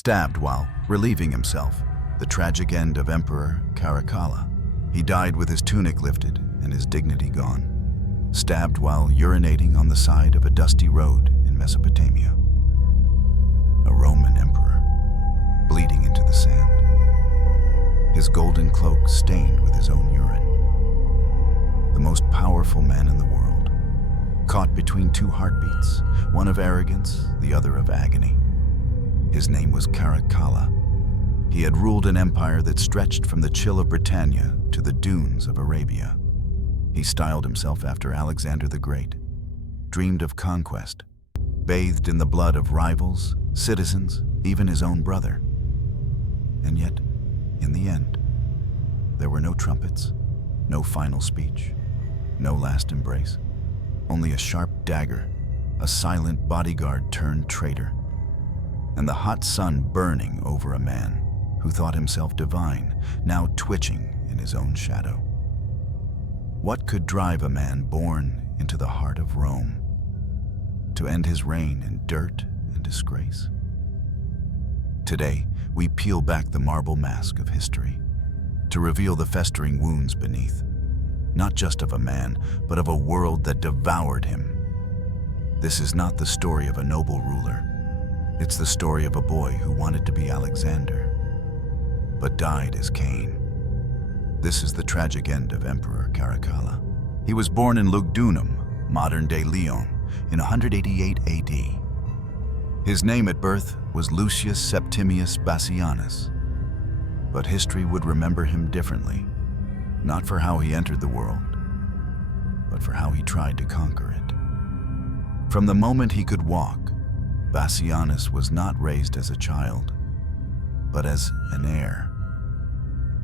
stabbed while relieving himself. The tragic end of Emperor Caracalla. He died with his tunic lifted and his dignity gone, stabbed while urinating on the side of a dusty road in Mesopotamia. A Roman emperor, bleeding into the sand, his golden cloak stained with his own urine. The most powerful man in the world, caught between two heartbeats, one of arrogance, the other of agony. His name was Caracalla. He had ruled an empire that stretched from the chill of Britannia to the dunes of Arabia. He styled himself after Alexander the Great, dreamed of conquest, bathed in the blood of rivals, citizens, even his own brother. And yet, in the end, there were no trumpets, no final speech, no last embrace, only a sharp dagger, a silent bodyguard turned traitor, and the hot sun burning over a man who thought himself divine, now twitching in his own shadow. What could drive a man born into the heart of Rome to end his reign in dirt and disgrace? Today, we peel back the marble mask of history to reveal the festering wounds beneath, not just of a man, but of a world that devoured him. This is not the story of a noble ruler. It's the story of a boy who wanted to be Alexander, but died as Cain. This is the tragic end of Emperor Caracalla. He was born in Lugdunum, modern-day Lyon, in 188 AD. His name at birth was Lucius Septimius Bassianus, but history would remember him differently, not for how he entered the world, but for how he tried to conquer it. From the moment he could walk, Bassianus was not raised as a child, but as an heir.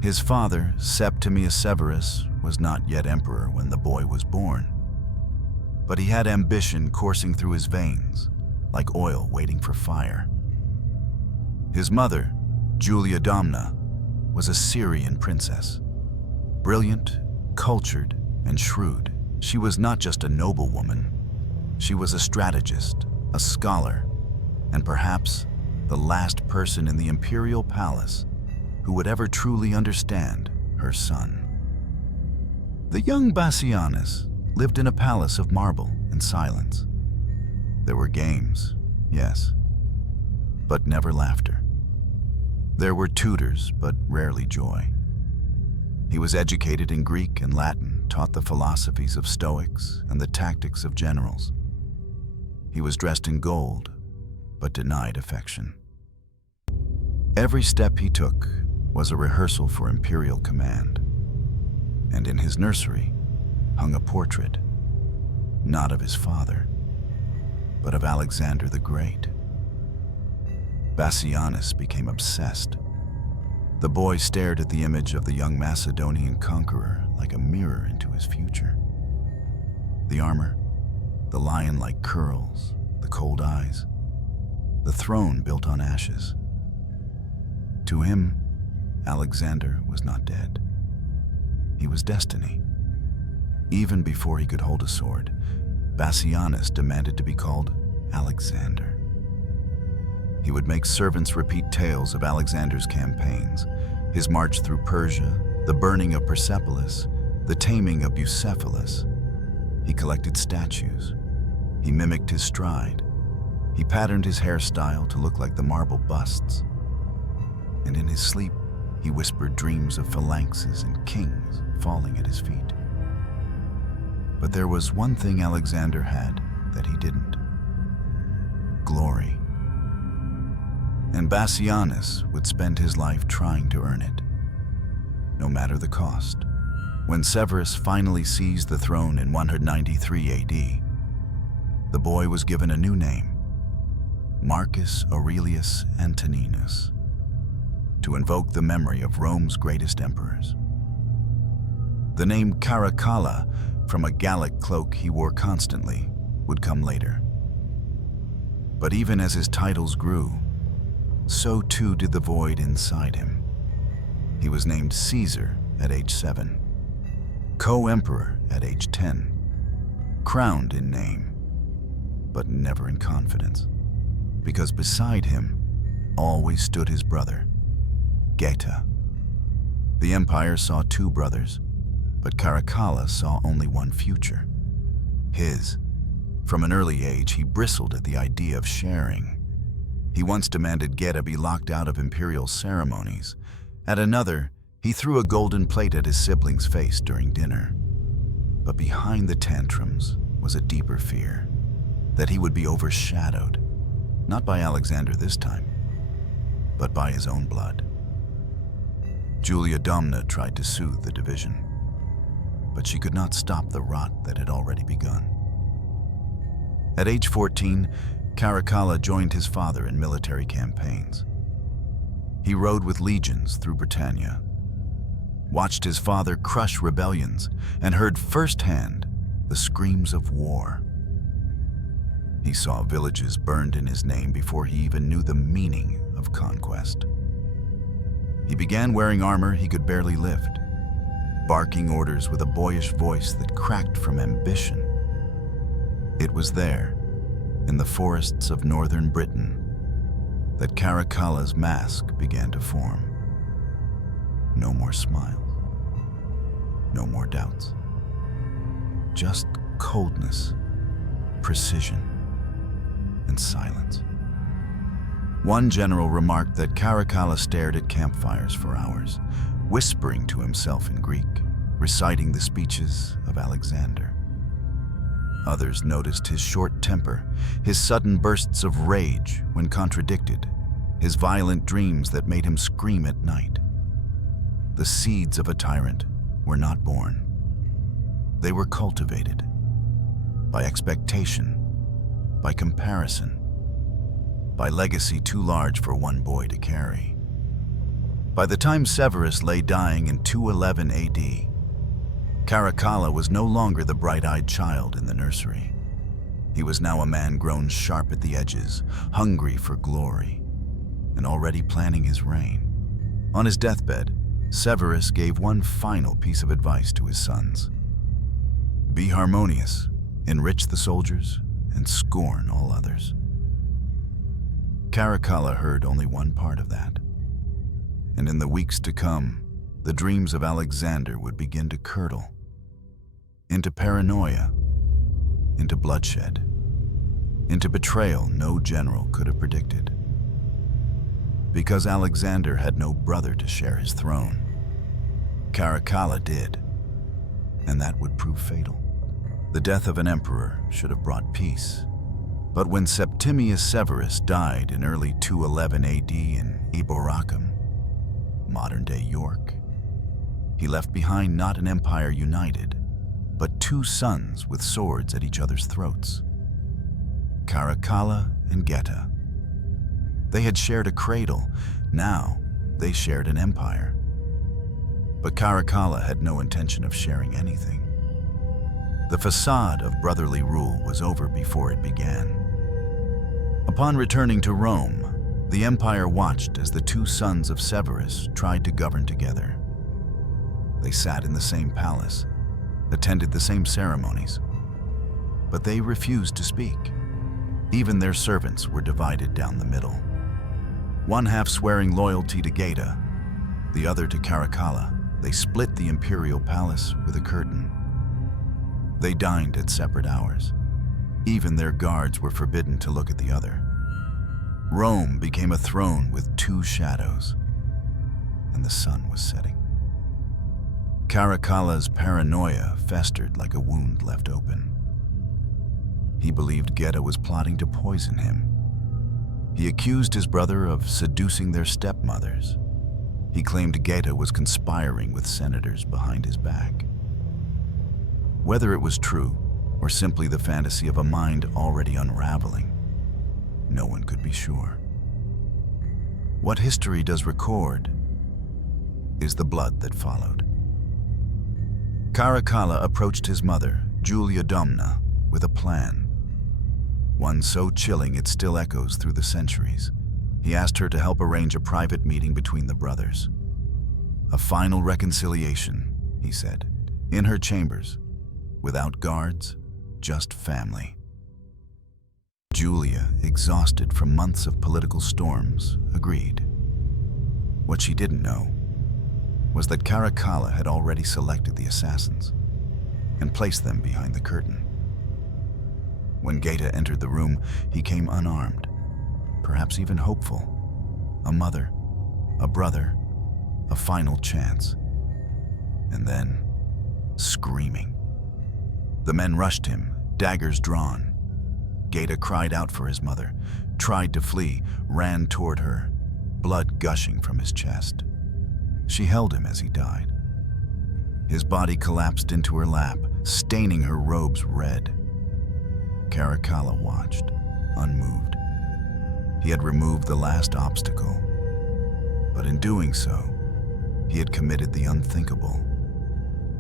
His father, Septimius Severus, was not yet emperor when the boy was born, but he had ambition coursing through his veins, like oil waiting for fire. His mother, Julia Domna, was a Syrian princess. Brilliant, cultured, and shrewd, she was not just a noblewoman. She was a strategist, a scholar, and perhaps the last person in the imperial palace who would ever truly understand her son. The young Bassianus lived in a palace of marble and silence. There were games, yes, but never laughter. There were tutors, but rarely joy. He was educated in Greek and Latin, taught the philosophies of Stoics and the tactics of generals. He was dressed in gold, but denied affection. Every step he took was a rehearsal for imperial command, and in his nursery hung a portrait, not of his father, but of Alexander the Great. Bassianus became obsessed. The boy stared at the image of the young Macedonian conqueror like a mirror into his future. The armor, the lion-like curls, the cold eyes, the throne built on ashes. To him, Alexander was not dead. He was destiny. Even before he could hold a sword, Bassianus demanded to be called Alexander. He would make servants repeat tales of Alexander's campaigns, his march through Persia, the burning of Persepolis, the taming of Bucephalus. He collected statues. He mimicked his stride. He patterned his hairstyle to look like the marble busts. And in his sleep, he whispered dreams of phalanxes and kings falling at his feet. But there was one thing Alexander had that he didn't: glory. And Bassianus would spend his life trying to earn it, no matter the cost. When Severus finally seized the throne in 193 AD, the boy was given a new name, Marcus Aurelius Antoninus, to invoke the memory of Rome's greatest emperors. The name Caracalla, from a Gallic cloak he wore constantly, would come later. But even as his titles grew, so too did the void inside him. He was named Caesar at age 7, co-emperor at age 10, crowned in name, but never in confidence, because beside him, always stood his brother, Geta. The empire saw two brothers, but Caracalla saw only one future, his. From an early age, he bristled at the idea of sharing. He once demanded Geta be locked out of imperial ceremonies. At another, he threw a golden plate at his sibling's face during dinner. But behind the tantrums was a deeper fear, that he would be overshadowed, not by Alexander this time, but by his own blood. Julia Domna tried to soothe the division, but she could not stop the rot that had already begun. At age 14, Caracalla joined his father in military campaigns. He rode with legions through Britannia, watched his father crush rebellions, and heard firsthand the screams of war. He saw villages burned in his name before he even knew the meaning of conquest. He began wearing armor he could barely lift, barking orders with a boyish voice that cracked from ambition. It was there, in the forests of northern Britain, that Caracalla's mask began to form. No more smiles, no more doubts. Just coldness, precision, and silence. One general remarked that Caracalla stared at campfires for hours, whispering to himself in Greek, reciting the speeches of Alexander. Others noticed his short temper, his sudden bursts of rage when contradicted, his violent dreams that made him scream at night. The seeds of a tyrant were not born. They were cultivated by expectation, by comparison, by legacy too large for one boy to carry. By the time Severus lay dying in 211 AD, Caracalla was no longer the bright-eyed child in the nursery. He was now a man grown sharp at the edges, hungry for glory, and already planning his reign. On his deathbed, Severus gave one final piece of advice to his sons. Be harmonious, enrich the soldiers, and scorn all others. Caracalla heard only one part of that. And in the weeks to come, the dreams of Alexander would begin to curdle into paranoia, into bloodshed, into betrayal no general could have predicted. Because Alexander had no brother to share his throne, Caracalla did, and that would prove fatal. The death of an emperor should have brought peace, but when Septimius Severus died in early 211 AD in Eboracum, modern-day York, he left behind not an empire united, but two sons with swords at each other's throats. Caracalla and Geta. They had shared a cradle, now they shared an empire. But Caracalla had no intention of sharing anything. The facade of brotherly rule was over before it began. Upon returning to Rome, the empire watched as the two sons of Severus tried to govern together. They sat in the same palace, attended the same ceremonies, but they refused to speak. Even their servants were divided down the middle. One half swearing loyalty to Geta, the other to Caracalla. They split the imperial palace with a curtain. They dined at separate hours. Even their guards were forbidden to look at the other. Rome became a throne with two shadows, and the sun was setting. Caracalla's paranoia festered like a wound left open. He believed Geta was plotting to poison him. He accused his brother of seducing their stepmothers. He claimed Geta was conspiring with senators behind his back. Whether it was true or simply the fantasy of a mind already unraveling, no one could be sure. What history does record is the blood that followed. Caracalla approached his mother, Julia Domna, with a plan. One so chilling it still echoes through the centuries. He asked her to help arrange a private meeting between the brothers. A final reconciliation, he said, in her chambers, without guards, just family. Julia, exhausted from months of political storms, agreed. What she didn't know was that Caracalla had already selected the assassins and placed them behind the curtain. When Geta entered the room, he came unarmed, perhaps even hopeful. A mother, a brother, a final chance. And then, screaming. The men rushed him, daggers drawn. Geta cried out for his mother, tried to flee, ran toward her, blood gushing from his chest. She held him as he died. His body collapsed into her lap, staining her robes red. Caracalla watched, unmoved. He had removed the last obstacle, but in doing so, he had committed the unthinkable.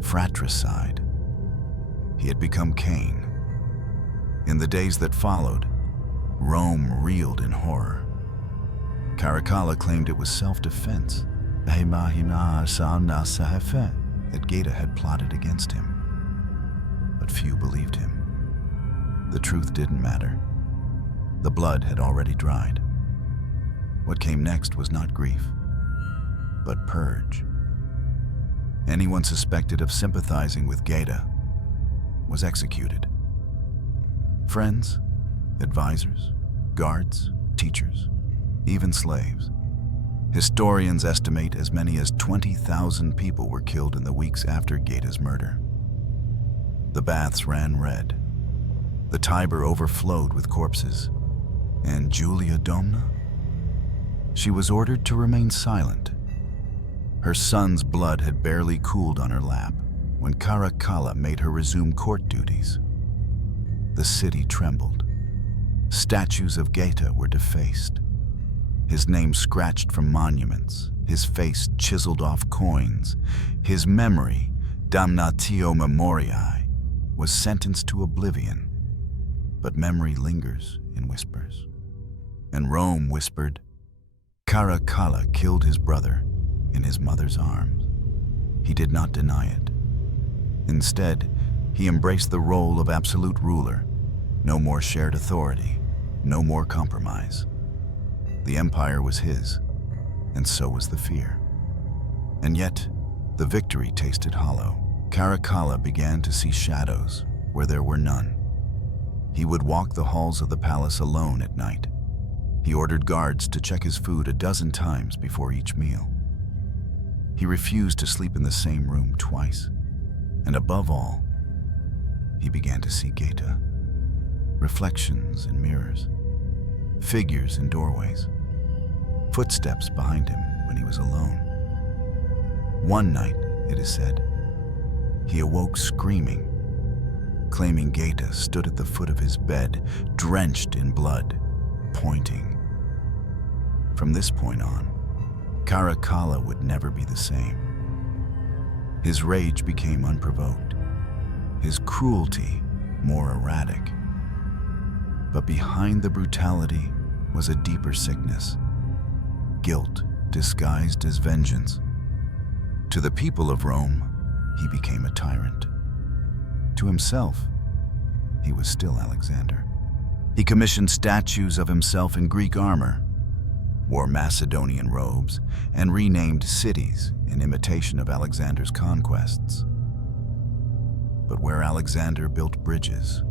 Fratricide. He had become Cain. In the days that followed, Rome reeled in horror. Caracalla claimed it was self-defense, that Geta had plotted against him. But few believed him. The truth didn't matter. The blood had already dried. What came next was not grief, but purge. Anyone suspected of sympathizing with Geta was executed. Friends, advisors, guards, teachers, even slaves. Historians estimate as many as 20,000 people were killed in the weeks after Geta's murder. The baths ran red. The Tiber overflowed with corpses. And Julia Domna? She was ordered to remain silent. Her son's blood had barely cooled on her lap when Caracalla made her resume court duties. The city trembled. Statues of Geta were defaced. His name scratched from monuments, his face chiseled off coins. His memory, damnatio memoriae, was sentenced to oblivion. But memory lingers in whispers. And Rome whispered, Caracalla killed his brother in his mother's arms. He did not deny it. Instead, he embraced the role of absolute ruler. No more shared authority, no more compromise. The empire was his, and so was the fear. And yet, the victory tasted hollow. Caracalla began to see shadows where there were none. He would walk the halls of the palace alone at night. He ordered guards to check his food a dozen times before each meal. He refused to sleep in the same room twice. And above all, he began to see Geta. Reflections in mirrors, figures in doorways, footsteps behind him when he was alone. One night, it is said, he awoke screaming, claiming Geta stood at the foot of his bed, drenched in blood, pointing. From this point on, Caracalla would never be the same. His rage became unprovoked, his cruelty more erratic. But behind the brutality was a deeper sickness, guilt disguised as vengeance. To the people of Rome, he became a tyrant. To himself, he was still Alexander. He commissioned statues of himself in Greek armor, wore Macedonian robes, and renamed cities in imitation of Alexander's conquests. But where Alexander built bridges,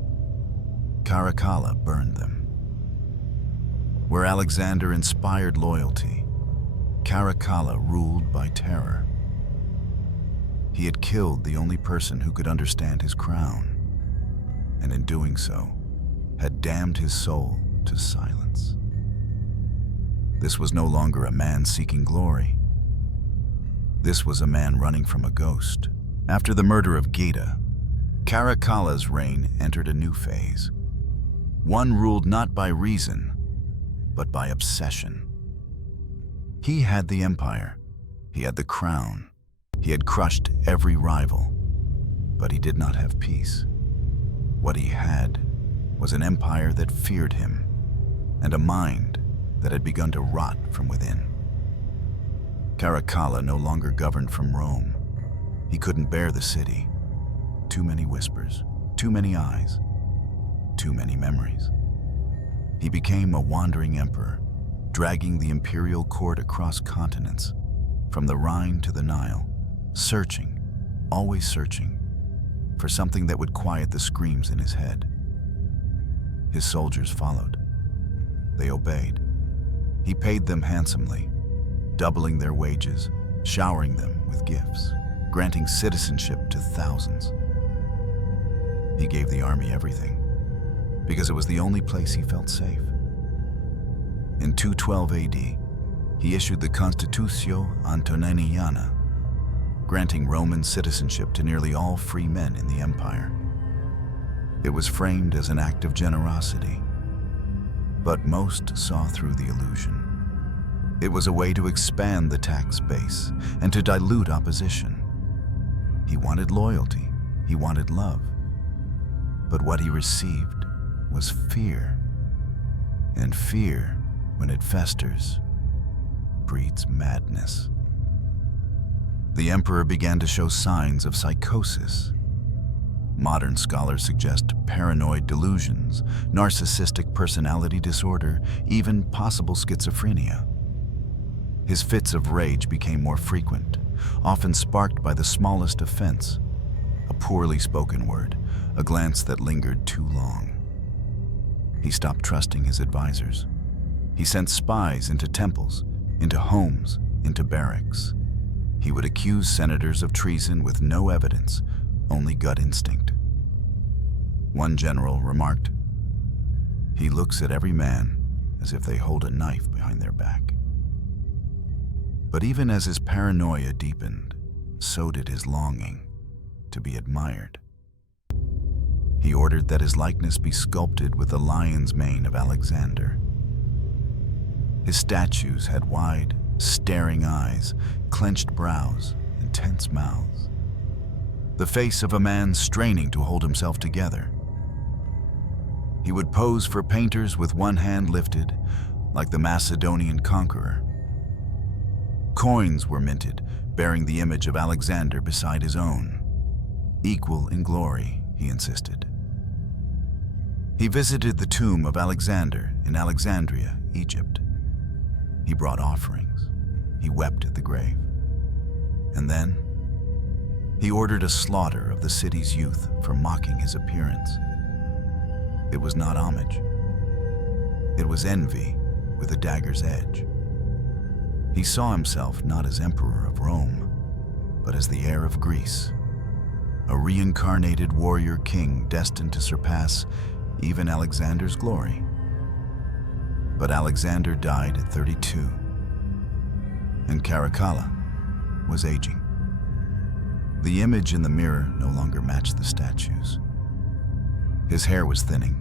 Caracalla burned them. Where Alexander inspired loyalty, Caracalla ruled by terror. He had killed the only person who could understand his crown, and in doing so, had damned his soul to silence. This was no longer a man seeking glory. This was a man running from a ghost. After the murder of Geta, Caracalla's reign entered a new phase. One ruled not by reason, but by obsession. He had the empire. He had the crown. He had crushed every rival, but he did not have peace. What he had was an empire that feared him, and a mind that had begun to rot from within. Caracalla no longer governed from Rome. He couldn't bear the city. Too many whispers, too many eyes, too many memories. He became a wandering emperor, dragging the imperial court across continents, from the Rhine to the Nile, searching, always searching, for something that would quiet the screams in his head. His soldiers followed. They obeyed. He paid them handsomely, doubling their wages, showering them with gifts, granting citizenship to thousands. He gave the army everything, because it was the only place he felt safe. In 212 AD, he issued the Constitutio Antoniniana, granting Roman citizenship to nearly all free men in the empire. It was framed as an act of generosity, but most saw through the illusion. It was a way to expand the tax base and to dilute opposition. He wanted loyalty, he wanted love, but what he received was fear. And fear, when it festers, breeds madness. The emperor began to show signs of psychosis. Modern scholars suggest paranoid delusions, narcissistic personality disorder, even possible schizophrenia. His fits of rage became more frequent, often sparked by the smallest offense, a poorly spoken word, a glance that lingered too long. He stopped trusting his advisors. He sent spies into temples, into homes, into barracks. He would accuse senators of treason with no evidence, only gut instinct. One general remarked, "He looks at every man as if they hold a knife behind their back." But even as his paranoia deepened, so did his longing to be admired. He ordered that his likeness be sculpted with the lion's mane of Alexander. His statues had wide, staring eyes, clenched brows, and tense mouths. The face of a man straining to hold himself together. He would pose for painters with one hand lifted, like the Macedonian conqueror. Coins were minted, bearing the image of Alexander beside his own. Equal in glory, he insisted. He visited the tomb of Alexander in Alexandria, Egypt. He brought offerings. He wept at the grave. And then, he ordered a slaughter of the city's youth for mocking his appearance. It was not homage. It was envy with a dagger's edge. He saw himself not as emperor of Rome, but as the heir of Greece, a reincarnated warrior king destined to surpass even Alexander's glory. But Alexander died at 32, and Caracalla was aging. The image in the mirror no longer matched the statues. His hair was thinning,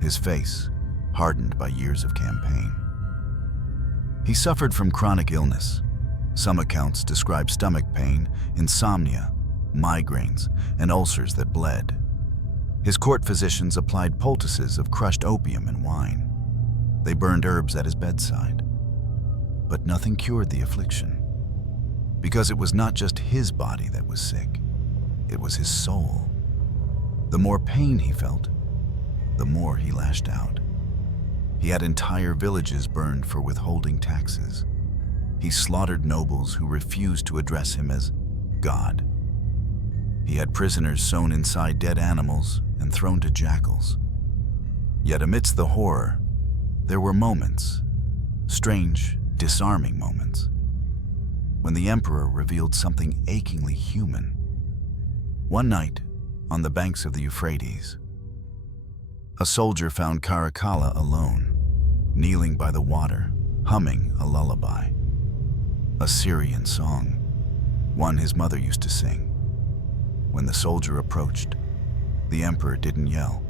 his face hardened by years of campaign. He suffered from chronic illness. Some accounts describe stomach pain, insomnia, migraines, and ulcers that bled. His court physicians applied poultices of crushed opium and wine. They burned herbs at his bedside. But nothing cured the affliction, because it was not just his body that was sick, it was his soul. The more pain he felt, the more he lashed out. He had entire villages burned for withholding taxes. He slaughtered nobles who refused to address him as God. He had prisoners sewn inside dead animals and thrown to jackals. Yet amidst the horror, there were moments, strange, disarming moments, when the emperor revealed something achingly human. One night, on the banks of the Euphrates, a soldier found Caracalla alone, kneeling by the water, humming a lullaby. A Syrian song, one his mother used to sing. When the soldier approached, the emperor didn't yell.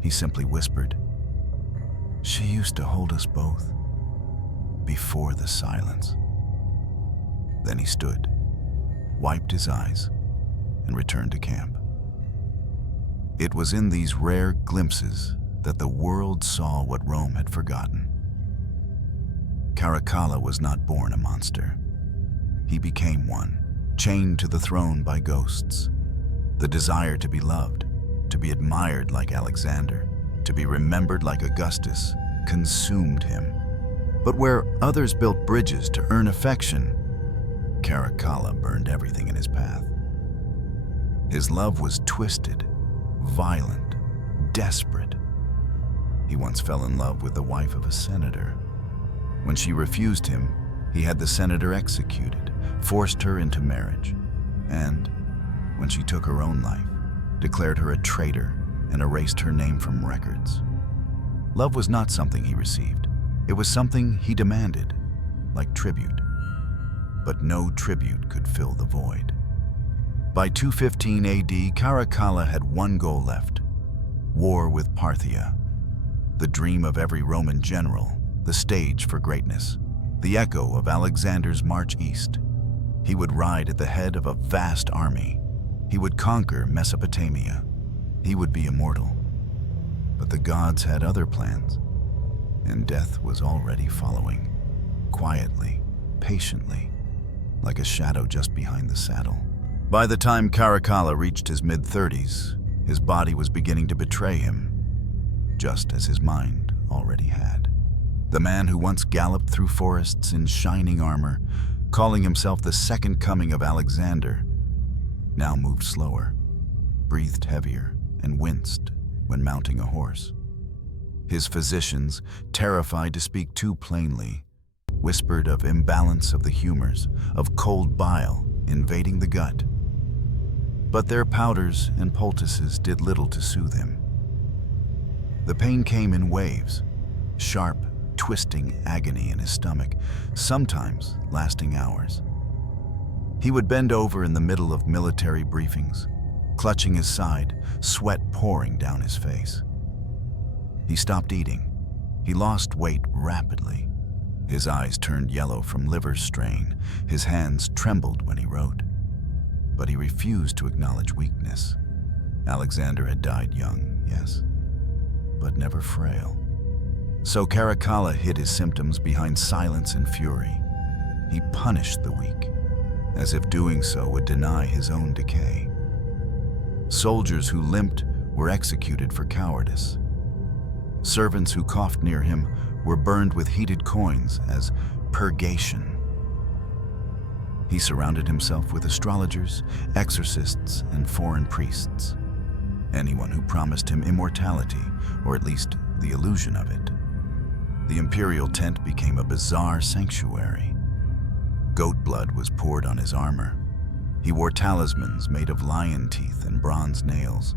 He simply whispered, "She used to hold us both before the silence." Then he stood, wiped his eyes, and returned to camp. It was in these rare glimpses that the world saw what Rome had forgotten. Caracalla was not born a monster. He became one, chained to the throne by ghosts. The desire to be loved, to be admired like Alexander, to be remembered like Augustus, consumed him. But where others built bridges to earn affection, Caracalla burned everything in his path. His love was twisted, violent, desperate. He once fell in love with the wife of a senator. When she refused him, he had the senator executed, forced her into marriage, and, when she took her own life, declared her a traitor and erased her name from records. Love was not something he received. It was something he demanded, like tribute. But no tribute could fill the void. By 215 AD, Caracalla had one goal left: war with Parthia. The dream of every Roman general, the stage for greatness, the echo of Alexander's march east. He would ride at the head of a vast army. He would conquer Mesopotamia. He would be immortal. But the gods had other plans, and death was already following, quietly, patiently, like a shadow just behind the saddle. By the time Caracalla reached his mid-30s, his body was beginning to betray him, just as his mind already had. The man who once galloped through forests in shining armor, calling himself the second coming of Alexander, now moved slower, breathed heavier, and winced when mounting a horse. His physicians, terrified to speak too plainly, whispered of imbalance of the humors, of cold bile invading the gut. But their powders and poultices did little to soothe him. The pain came in waves, sharp, twisting agony in his stomach, sometimes lasting hours. He would bend over in the middle of military briefings, clutching his side, sweat pouring down his face. He stopped eating. He lost weight rapidly. His eyes turned yellow from liver strain. His hands trembled when he wrote. But he refused to acknowledge weakness. Alexander had died young, yes, but never frail. So Caracalla hid his symptoms behind silence and fury. He punished the weak, as if doing so would deny his own decay. Soldiers who limped were executed for cowardice. Servants who coughed near him were burned with heated coins as purgation. He surrounded himself with astrologers, exorcists, and foreign priests. Anyone who promised him immortality, or at least the illusion of it. The imperial tent became a bizarre sanctuary. Goat blood was poured on his armor. He wore talismans made of lion teeth and bronze nails.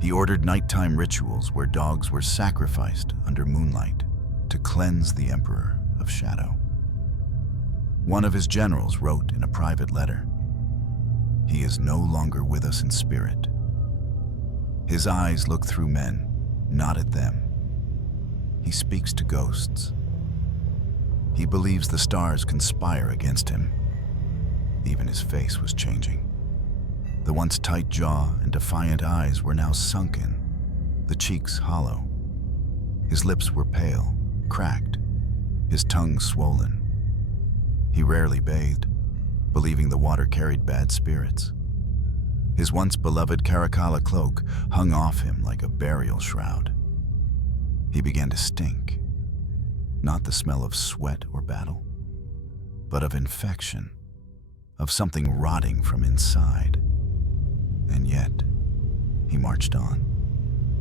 He ordered nighttime rituals where dogs were sacrificed under moonlight to cleanse the emperor of shadow. One of his generals wrote in a private letter, "He is no longer with us in spirit." His eyes look through men, not at them. He speaks to ghosts. He believes the stars conspire against him. Even his face was changing. The once tight jaw and defiant eyes were now sunken, the cheeks hollow. His lips were pale, cracked, his tongue swollen. He rarely bathed, believing the water carried bad spirits. His once beloved Caracalla cloak hung off him like a burial shroud. He began to stink, not the smell of sweat or battle, but of infection, of something rotting from inside. And yet, he marched on.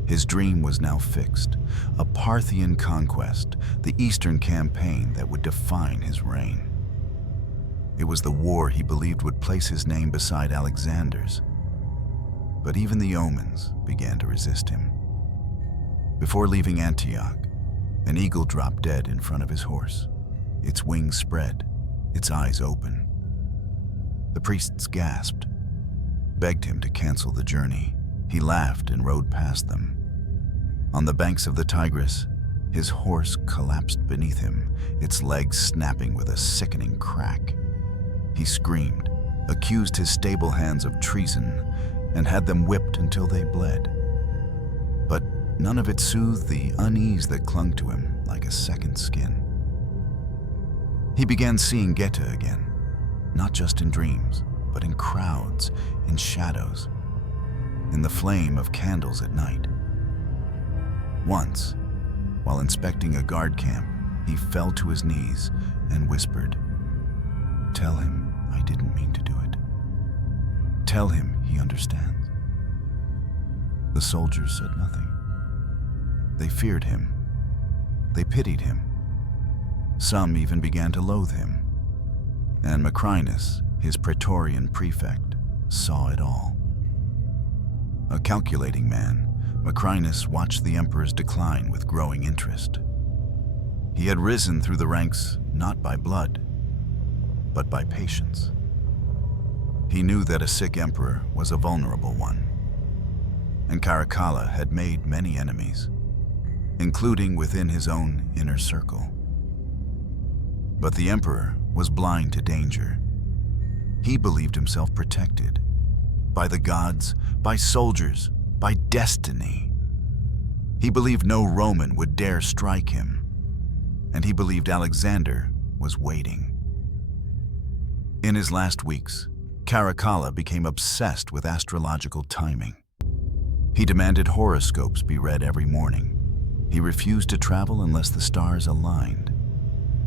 His dream was now fixed, a Parthian conquest, the Eastern campaign that would define his reign. It was the war he believed would place his name beside Alexander's. But even the omens began to resist him. Before leaving Antioch, an eagle dropped dead in front of his horse, its wings spread, its eyes open. The priests gasped, begged him to cancel the journey. He laughed and rode past them. On the banks of the Tigris, his horse collapsed beneath him, its legs snapping with a sickening crack. He screamed, accused his stable hands of treason, and had them whipped until they bled. But none of it soothed the unease that clung to him like a second skin. He began seeing Geta again, not just in dreams, but in crowds, in shadows, in the flame of candles at night. Once, while inspecting a guard camp, he fell to his knees and whispered, "Tell him I didn't mean to do it. Tell him he understands." The soldiers said nothing. They feared him. They pitied him. Some even began to loathe him. And Macrinus, his Praetorian prefect, saw it all. A calculating man, Macrinus watched the emperor's decline with growing interest. He had risen through the ranks not by blood, but by patience. He knew that a sick emperor was a vulnerable one, and Caracalla had made many enemies, including within his own inner circle. But the emperor was blind to danger. He believed himself protected by the gods, by soldiers, by destiny. He believed no Roman would dare strike him, and he believed Alexander was waiting. In his last weeks, Caracalla became obsessed with astrological timing. He demanded horoscopes be read every morning. He refused to travel unless the stars aligned.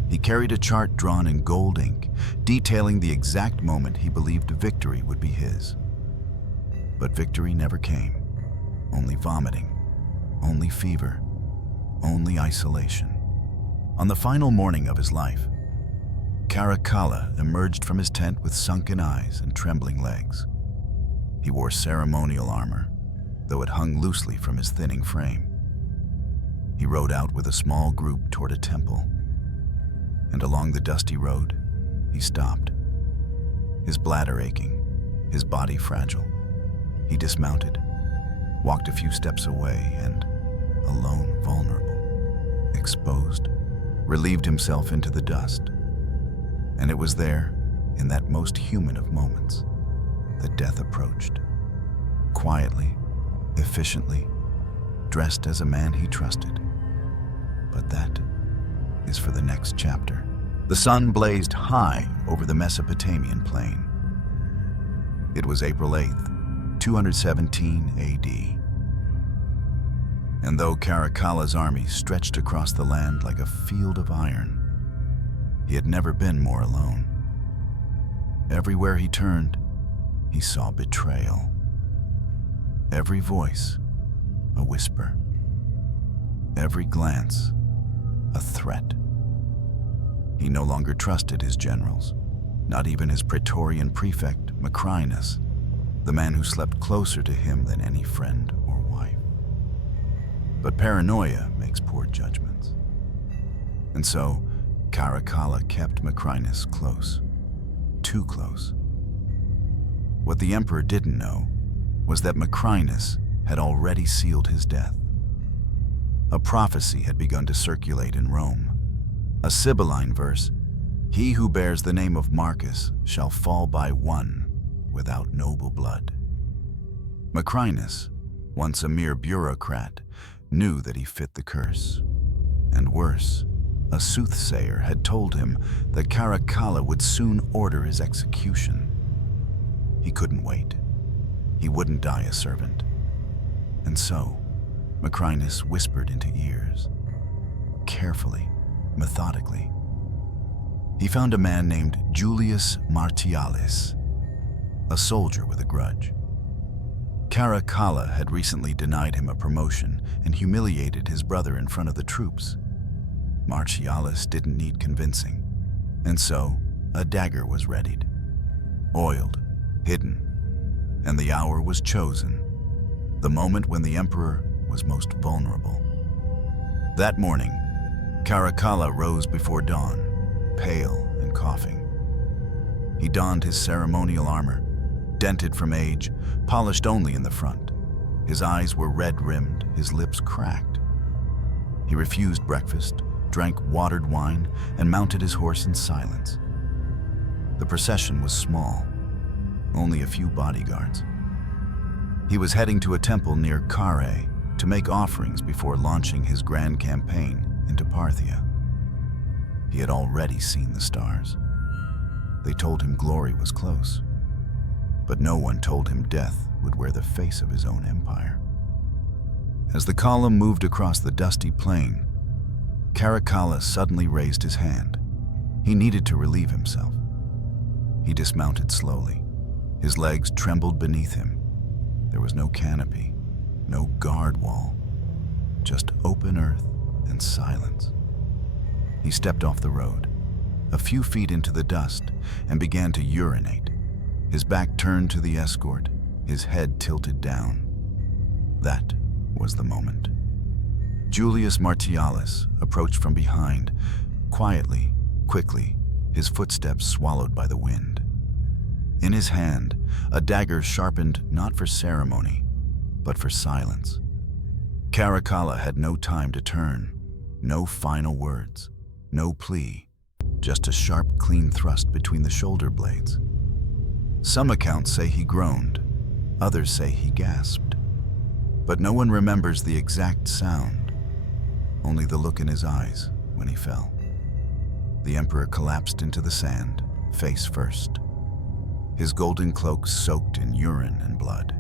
He carried a chart drawn in gold ink, detailing the exact moment he believed victory would be his. But victory never came. Only vomiting, only fever, only isolation. On the final morning of his life, Caracalla emerged from his tent with sunken eyes and trembling legs. He wore ceremonial armor, though it hung loosely from his thinning frame. He rode out with a small group toward a temple, and along the dusty road, he stopped. His bladder aching, his body fragile. He dismounted, walked a few steps away, and, alone, vulnerable, exposed, relieved himself into the dust. And it was there, in that most human of moments, that death approached. Quietly, efficiently, dressed as a man he trusted. But that is for the next chapter. The sun blazed high over the Mesopotamian plain. It was April 8th, 217 AD. And though Caracalla's army stretched across the land like a field of iron, he had never been more alone. Everywhere he turned, he saw betrayal. Every voice, a whisper. Every glance, a threat. He no longer trusted his generals, not even his Praetorian prefect, Macrinus, the man who slept closer to him than any friend or wife. But paranoia makes poor judgments. And so, Caracalla kept Macrinus close, too close. What the emperor didn't know was that Macrinus had already sealed his death. A prophecy had begun to circulate in Rome. A Sibylline verse, "He who bears the name of Marcus shall fall by one without noble blood." Macrinus, once a mere bureaucrat, knew that he fit the curse. And worse, a soothsayer had told him that Caracalla would soon order his execution. He couldn't wait. He wouldn't die a servant. And so, Macrinus whispered into ears, carefully, methodically. He found a man named Julius Martialis, a soldier with a grudge. Caracalla had recently denied him a promotion and humiliated his brother in front of the troops. Martialis didn't need convincing, and so a dagger was readied, oiled, hidden, and the hour was chosen, the moment when the emperor was most vulnerable. That morning, Caracalla rose before dawn, pale and coughing. He donned his ceremonial armor, dented from age, polished only in the front. His eyes were red-rimmed, his lips cracked. He refused breakfast, drank watered wine, and mounted his horse in silence. The procession was small, only a few bodyguards. He was heading to a temple near Carrhae to make offerings before launching his grand campaign into Parthia. He had already seen the stars. They told him glory was close, but no one told him death would wear the face of his own empire. As the column moved across the dusty plain, Caracalla suddenly raised his hand. He needed to relieve himself. He dismounted slowly. His legs trembled beneath him. There was no canopy, no guard wall, just open earth and silence. He stepped off the road, a few feet into the dust, and began to urinate. His back turned to the escort, his head tilted down. That was the moment. Julius Martialis approached from behind, quietly, quickly, his footsteps swallowed by the wind. In his hand, a dagger sharpened not for ceremony, but for silence. Caracalla had no time to turn, no final words, no plea, just a sharp, clean thrust between the shoulder blades. Some accounts say he groaned, others say he gasped. But no one remembers the exact sound, only the look in his eyes when he fell. The emperor collapsed into the sand, face first, his golden cloak soaked in urine and blood.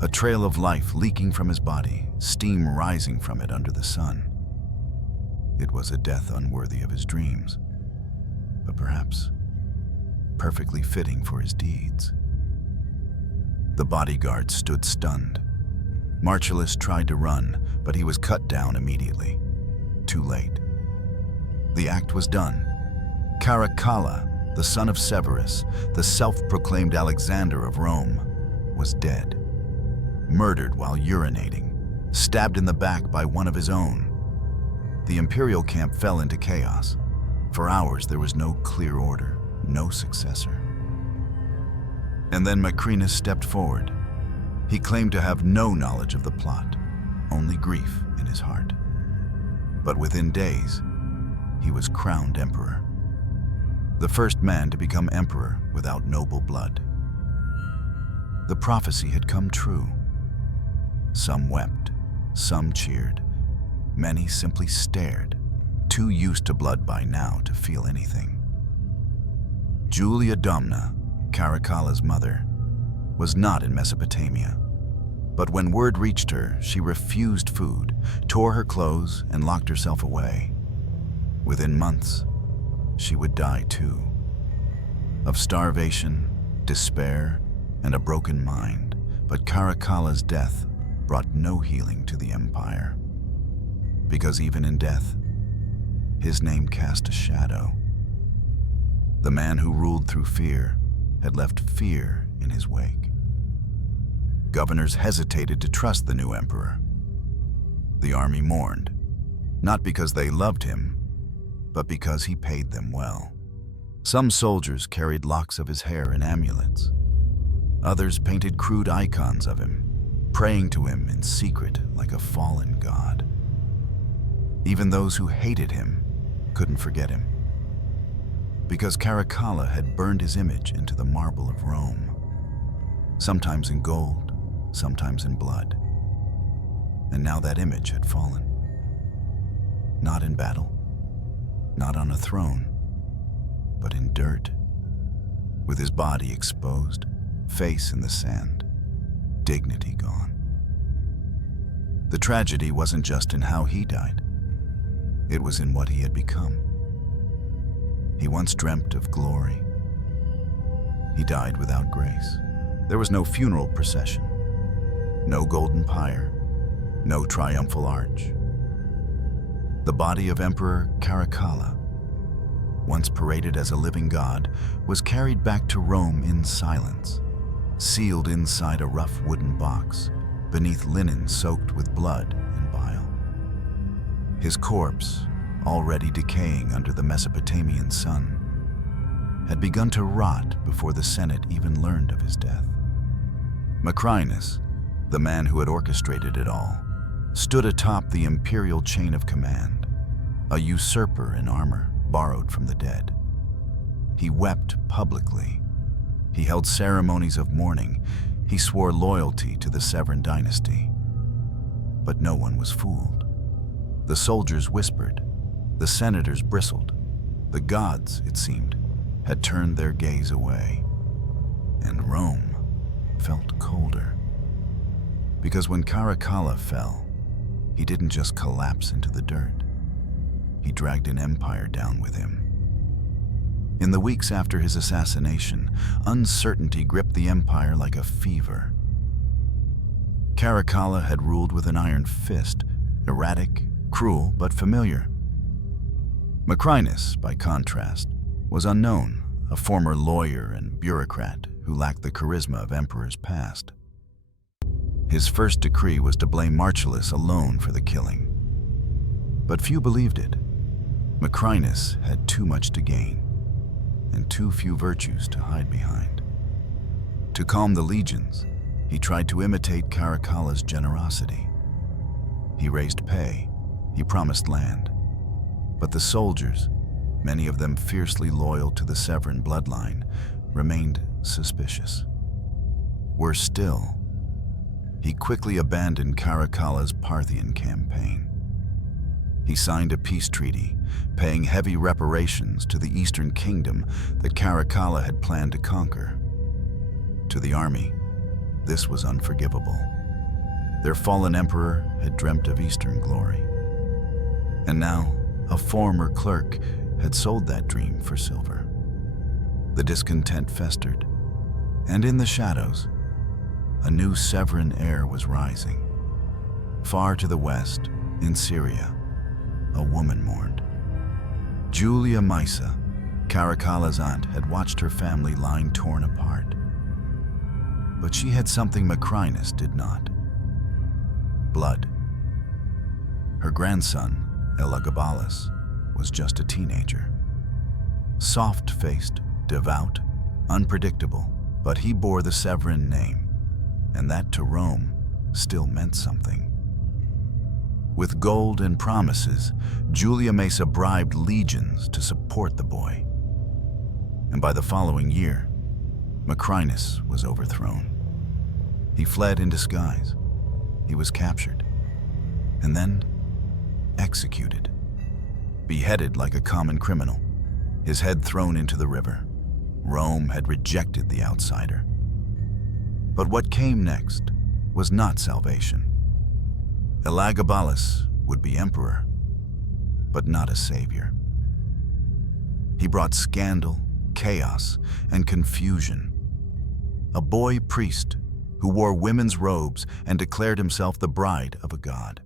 A trail of life leaking from his body, steam rising from it under the sun. It was a death unworthy of his dreams, but perhaps perfectly fitting for his deeds. The bodyguard stood stunned. Martialis tried to run, but he was cut down immediately. Too late. The act was done. Caracalla, the son of Severus, the self-proclaimed Alexander of Rome, was dead. Murdered while urinating, stabbed in the back by one of his own. The imperial camp fell into chaos. For hours there was no clear order, no successor. And then Macrinus stepped forward. He claimed to have no knowledge of the plot, only grief in his heart. But within days, he was crowned emperor. The first man to become emperor without noble blood. The prophecy had come true. Some wept, some cheered. Many simply stared, too used to blood by now to feel anything. Julia Domna, Caracalla's mother, was not in Mesopotamia. But when word reached her, she refused food, tore her clothes, and locked herself away. Within months, she would die too. Of starvation, despair, and a broken mind, but Caracalla's death brought no healing to the empire. Because even in death, his name cast a shadow. The man who ruled through fear had left fear in his wake. Governors hesitated to trust the new emperor. The army mourned, not because they loved him, but because he paid them well. Some soldiers carried locks of his hair in amulets. Others painted crude icons of him, praying to him in secret like a fallen god. Even those who hated him couldn't forget him, because Caracalla had burned his image into the marble of Rome, sometimes in gold, sometimes in blood. And now that image had fallen. Not in battle, not on a throne, but in dirt, with his body exposed, face in the sand, dignity gone. The tragedy wasn't just in how he died. It was in what he had become. He once dreamt of glory. He died without grace. There was no funeral procession, no golden pyre, no triumphal arch. The body of Emperor Caracalla, once paraded as a living god, was carried back to Rome in silence, sealed inside a rough wooden box, beneath linen soaked with blood and bile. His corpse, already decaying under the Mesopotamian sun, had begun to rot before the Senate even learned of his death. Macrinus, the man who had orchestrated it all, stood atop the imperial chain of command, a usurper in armor borrowed from the dead. He wept publicly. He held ceremonies of mourning. He swore loyalty to the Severan dynasty. But no one was fooled. The soldiers whispered. The senators bristled. The gods, it seemed, had turned their gaze away. And Rome felt colder. Because when Caracalla fell, he didn't just collapse into the dirt. He dragged an empire down with him. In the weeks after his assassination, uncertainty gripped the empire like a fever. Caracalla had ruled with an iron fist, erratic, cruel, but familiar. Macrinus, by contrast, was unknown, a former lawyer and bureaucrat who lacked the charisma of emperors past. His first decree was to blame Marcellus alone for the killing. But few believed it. Macrinus had too much to gain, and too few virtues to hide behind. To calm the legions, he tried to imitate Caracalla's generosity. He raised pay, he promised land. But the soldiers, many of them fiercely loyal to the Severan bloodline, remained suspicious. Worse still, he quickly abandoned Caracalla's Parthian campaign. He signed a peace treaty, paying heavy reparations to the Eastern Kingdom that Caracalla had planned to conquer. To the army, this was unforgivable. Their fallen emperor had dreamt of Eastern glory. And now, a former clerk had sold that dream for silver. The discontent festered, and in the shadows, a new Severan heir was rising. Far to the west, in Syria, a woman mourned. Julia Maesa, Caracalla's aunt, had watched her family line torn apart. But she had something Macrinus did not: blood. Her grandson, Elagabalus, was just a teenager. Soft-faced, devout, unpredictable, but he bore the Severan name, and that to Rome still meant something. With gold and promises, Julia Maesa bribed legions to support the boy. And by the following year, Macrinus was overthrown. He fled in disguise. He was captured, and then executed. Beheaded like a common criminal, his head thrown into the river. Rome had rejected the outsider. But what came next was not salvation. Elagabalus would be emperor, but not a savior. He brought scandal, chaos, and confusion. A boy priest who wore women's robes and declared himself the bride of a god.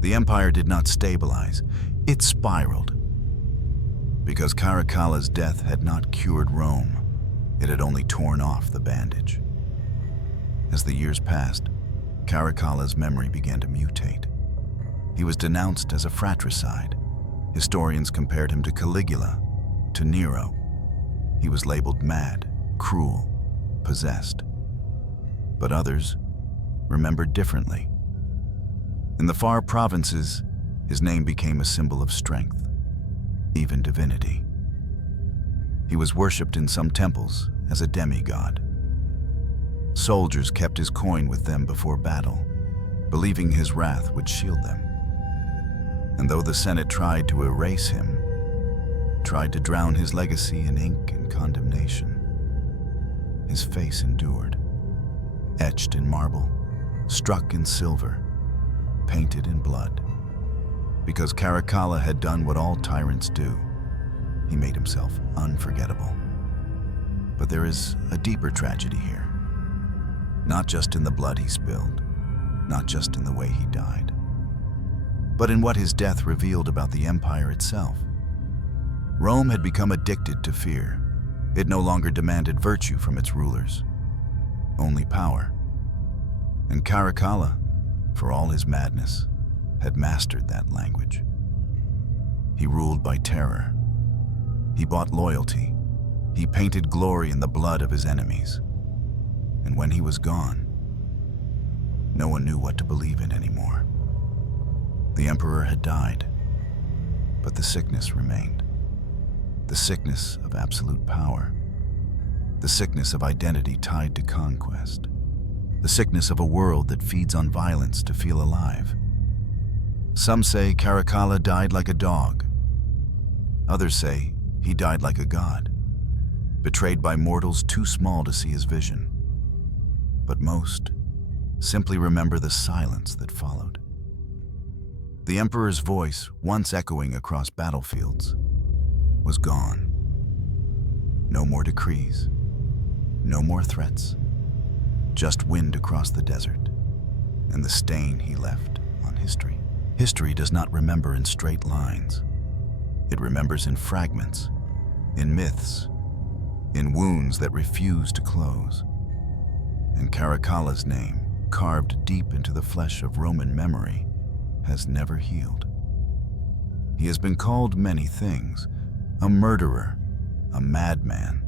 The empire did not stabilize, it spiraled. Because Caracalla's death had not cured Rome, it had only torn off the bandage. As the years passed, Caracalla's memory began to mutate. He was denounced as a fratricide. Historians compared him to Caligula, to Nero. He was labeled mad, cruel, possessed. But others remembered differently. In the far provinces, his name became a symbol of strength, even divinity. He was worshipped in some temples as a demigod. Soldiers kept his coin with them before battle, believing his wrath would shield them. And though the Senate tried to erase him, tried to drown his legacy in ink and condemnation, his face endured, etched in marble, struck in silver, painted in blood. Because Caracalla had done what all tyrants do, he made himself unforgettable. But there is a deeper tragedy here. Not just in the blood he spilled, not just in the way he died, but in what his death revealed about the empire itself. Rome had become addicted to fear. It no longer demanded virtue from its rulers, only power. And Caracalla, for all his madness, had mastered that language. He ruled by terror. He bought loyalty. He painted glory in the blood of his enemies. And when he was gone, no one knew what to believe in anymore. The emperor had died, but the sickness remained. The sickness of absolute power. The sickness of identity tied to conquest. The sickness of a world that feeds on violence to feel alive. Some say Caracalla died like a dog. Others say he died like a god, betrayed by mortals too small to see his vision. But most simply remember the silence that followed. The emperor's voice, once echoing across battlefields, was gone. No more decrees, no more threats, just wind across the desert and the stain he left on history. History does not remember in straight lines. It remembers in fragments, in myths, in wounds that refuse to close. And Caracalla's name, carved deep into the flesh of Roman memory, has never healed. He has been called many things: a murderer, a madman,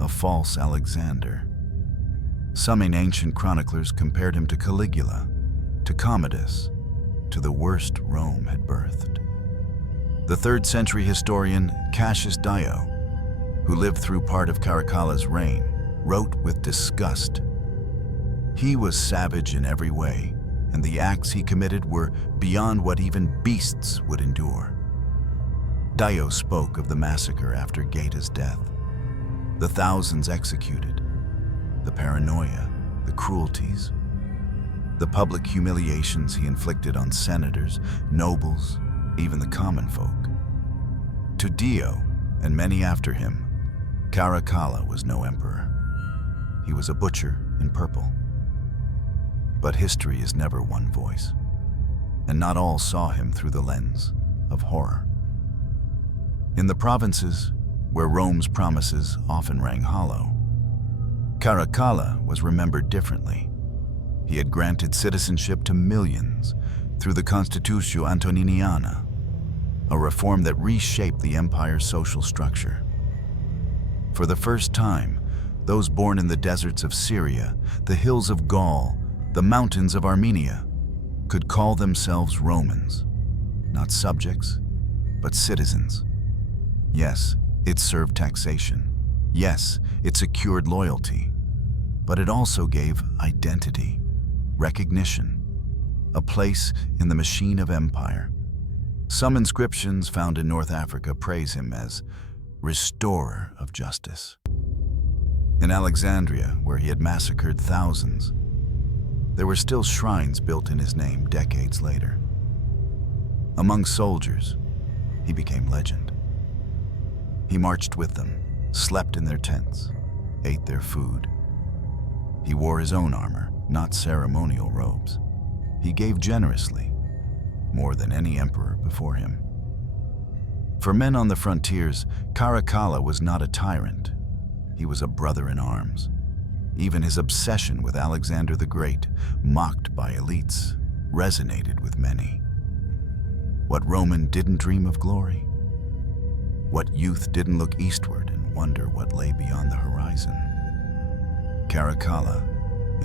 a false Alexander. Some in ancient chroniclers compared him to Caligula, to Commodus, to the worst Rome had birthed. The 3rd century historian Cassius Dio, who lived through part of Caracalla's reign, wrote with disgust, "He was savage in every way, and the acts he committed were beyond what even beasts would endure." Dio spoke of the massacre after Geta's death, the thousands executed, the paranoia, the cruelties, the public humiliations he inflicted on senators, nobles, even the common folk. To Dio, and many after him, Caracalla was no emperor. He was a butcher in purple. But history is never one voice, and not all saw him through the lens of horror. In the provinces, where Rome's promises often rang hollow, Caracalla was remembered differently. He had granted citizenship to millions through the Constitutio Antoniniana, a reform that reshaped the empire's social structure. For the first time, those born in the deserts of Syria, the hills of Gaul, the mountains of Armenia, could call themselves Romans, not subjects, but citizens. Yes, it served taxation. Yes, it secured loyalty. But it also gave identity, recognition, a place in the machine of empire. Some inscriptions found in North Africa praise him as restorer of justice. In Alexandria, where he had massacred thousands, there were still shrines built in his name decades later. Among soldiers, he became legend. He marched with them, slept in their tents, ate their food. He wore his own armor, not ceremonial robes. He gave generously, more than any emperor before him. For men on the frontiers, Caracalla was not a tyrant. He was a brother in arms. Even his obsession with Alexander the Great, mocked by elites, resonated with many. What Roman didn't dream of glory? What youth didn't look eastward and wonder what lay beyond the horizon? Caracalla,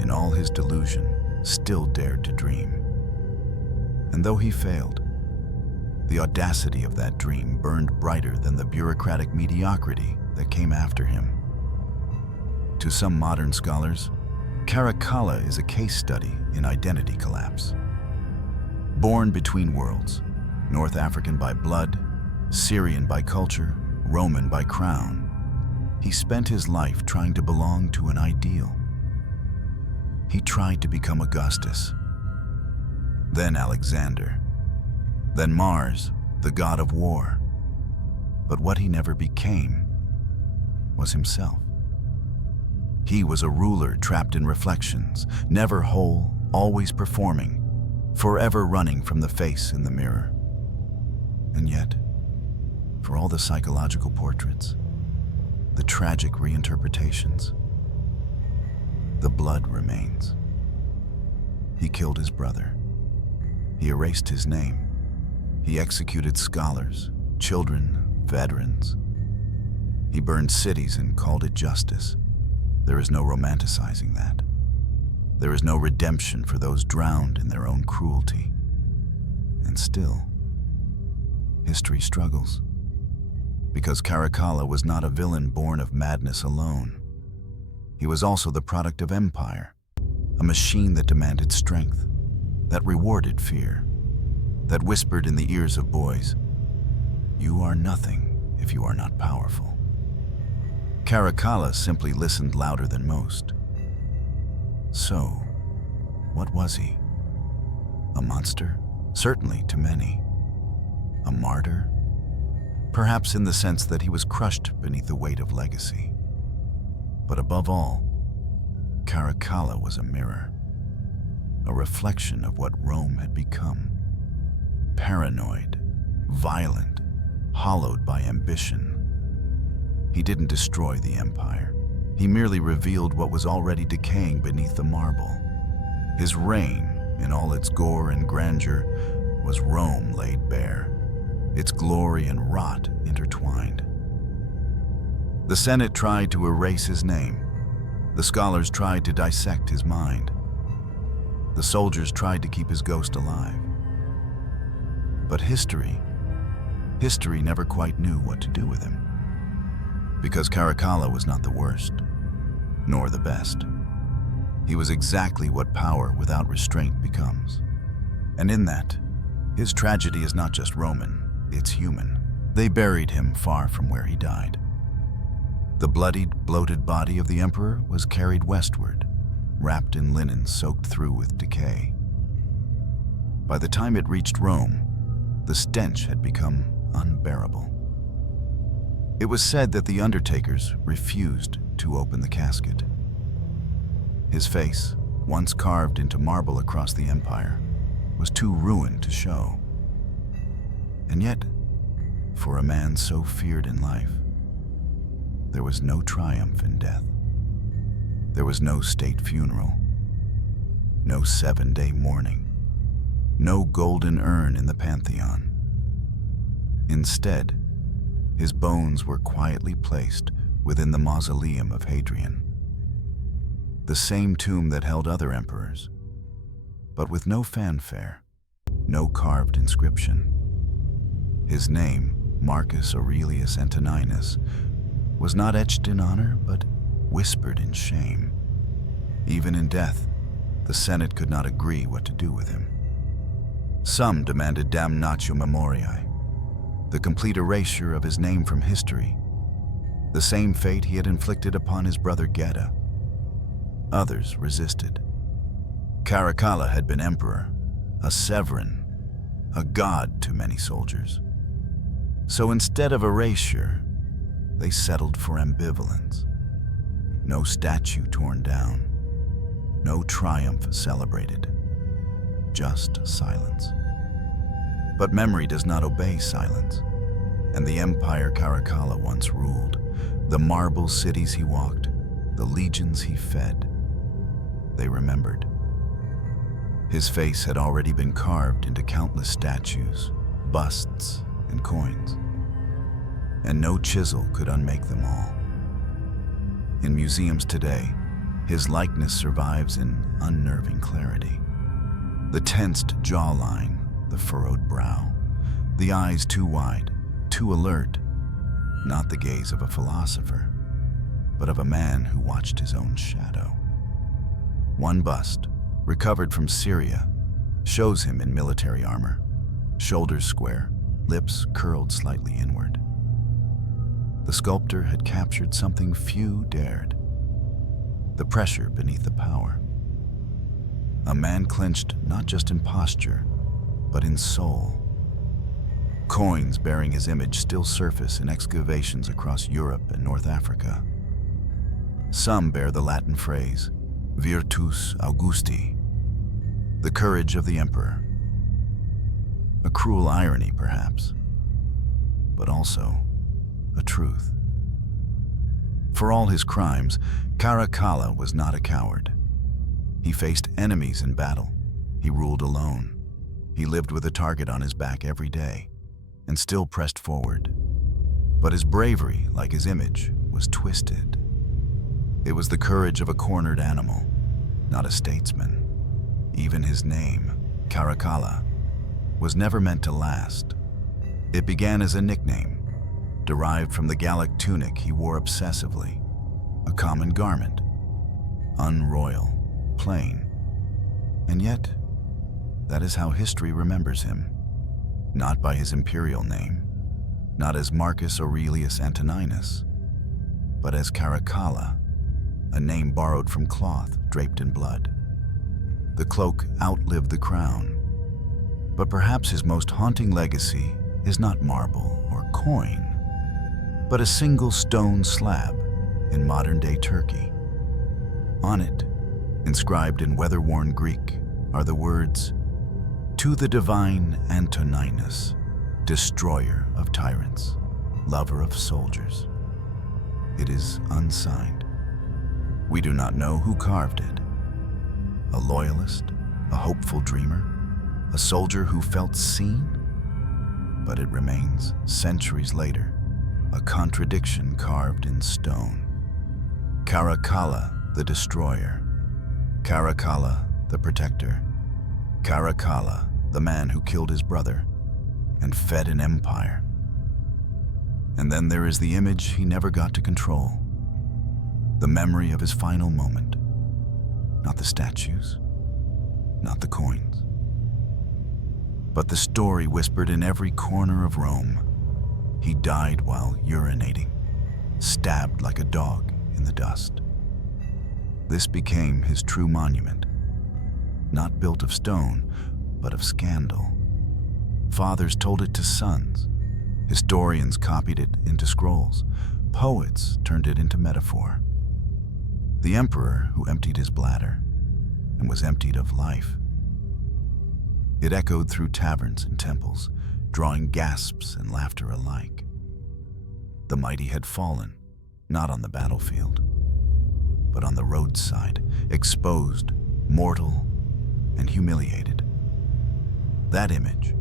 in all his delusion, still dared to dream. And though he failed, the audacity of that dream burned brighter than the bureaucratic mediocrity that came after him. To some modern scholars, Caracalla is a case study in identity collapse. Born between worlds, North African by blood, Syrian by culture, Roman by crown, he spent his life trying to belong to an ideal. He tried to become Augustus, then Alexander, then Mars, the god of war. But what he never became was himself. He was a ruler trapped in reflections, never whole, always performing, forever running from the face in the mirror. And yet, for all the psychological portraits, the tragic reinterpretations, the blood remains. He killed his brother. He erased his name. He executed scholars, children, veterans. He burned cities and called it justice. There is no romanticizing that. There is no redemption for those drowned in their own cruelty. And still, history struggles. Because Caracalla was not a villain born of madness alone. He was also the product of empire, a machine that demanded strength, that rewarded fear, that whispered in the ears of boys, "You are nothing if you are not powerful." Caracalla simply listened louder than most. So, what was he? A monster? Certainly to many. A martyr? Perhaps in the sense that he was crushed beneath the weight of legacy. But above all, Caracalla was a mirror, a reflection of what Rome had become. Paranoid, violent, hollowed by ambition. He didn't destroy the empire. He merely revealed what was already decaying beneath the marble. His reign, in all its gore and grandeur, was Rome laid bare, its glory and rot intertwined. The Senate tried to erase his name. The scholars tried to dissect his mind. The soldiers tried to keep his ghost alive. But history never quite knew what to do with him. Because Caracalla was not the worst, nor the best. He was exactly what power without restraint becomes. And in that, his tragedy is not just Roman, it's human. They buried him far from where he died. The bloodied, bloated body of the emperor was carried westward, wrapped in linen soaked through with decay. By the time it reached Rome, the stench had become unbearable. It was said that the undertakers refused to open the casket. His face, once carved into marble across the empire, was too ruined to show. And yet, for a man so feared in life, there was no triumph in death. There was no state funeral, no 7-day mourning, no golden urn in the Pantheon. Instead, his bones were quietly placed within the mausoleum of Hadrian, the same tomb that held other emperors, but with no fanfare, no carved inscription. His name, Marcus Aurelius Antoninus, was not etched in honor, but whispered in shame. Even in death, the Senate could not agree what to do with him. Some demanded damnatio memoriae, the complete erasure of his name from history, the same fate he had inflicted upon his brother Geta. Others resisted. Caracalla had been emperor, a sovereign, a god to many soldiers. So instead of erasure, they settled for ambivalence. No statue torn down, no triumph celebrated, just silence. But memory does not obey silence, and the empire Caracalla once ruled, the marble cities he walked, the legions he fed, they remembered. His face had already been carved into countless statues, busts, and coins, and no chisel could unmake them all. In museums today, his likeness survives in unnerving clarity. The tensed jawline, the furrowed brow, the eyes too wide, too alert, not the gaze of a philosopher, but of a man who watched his own shadow. One bust, recovered from Syria, shows him in military armor, shoulders square, lips curled slightly inward. The sculptor had captured something few dared: the pressure beneath the power. A man clenched not just in posture, but in soul. Coins bearing his image still surface in excavations across Europe and North Africa. Some bear the Latin phrase, Virtus Augusti, the courage of the emperor. A cruel irony, perhaps, but also a truth. For all his crimes, Caracalla was not a coward. He faced enemies in battle. He ruled alone. He lived with a target on his back every day, and still pressed forward. But his bravery, like his image, was twisted. It was the courage of a cornered animal, not a statesman. Even his name, Caracalla, was never meant to last. It began as a nickname, derived from the Gallic tunic he wore obsessively, a common garment, unroyal, plain. And yet, that is how history remembers him, not by his imperial name, not as Marcus Aurelius Antoninus, but as Caracalla, a name borrowed from cloth draped in blood. the cloak outlived the crown. But perhaps his most haunting legacy is not marble or coin, but a single stone slab in modern-day Turkey. On it, inscribed in weather-worn Greek, are the words, "To the divine Antoninus, destroyer of tyrants, lover of soldiers." It is unsigned. We do not know who carved it. A loyalist, a hopeful dreamer, a soldier who felt seen? But it remains, centuries later, a contradiction carved in stone. Caracalla, the destroyer. Caracalla, the protector. Caracalla, the man who killed his brother and fed an empire. And then there is the image he never got to control. The memory of his final moment. Not the statues, not the coins, but the story whispered in every corner of Rome. He died while urinating, stabbed like a dog in the dust. This became his true monument, not built of stone, but of scandal. Fathers told it to sons. Historians copied it into scrolls. Poets turned it into metaphor. The emperor who emptied his bladder and was emptied of life. It echoed through taverns and temples, drawing gasps and laughter alike. The mighty had fallen, not on the battlefield, but on the roadside, exposed, mortal, and humiliated. That image,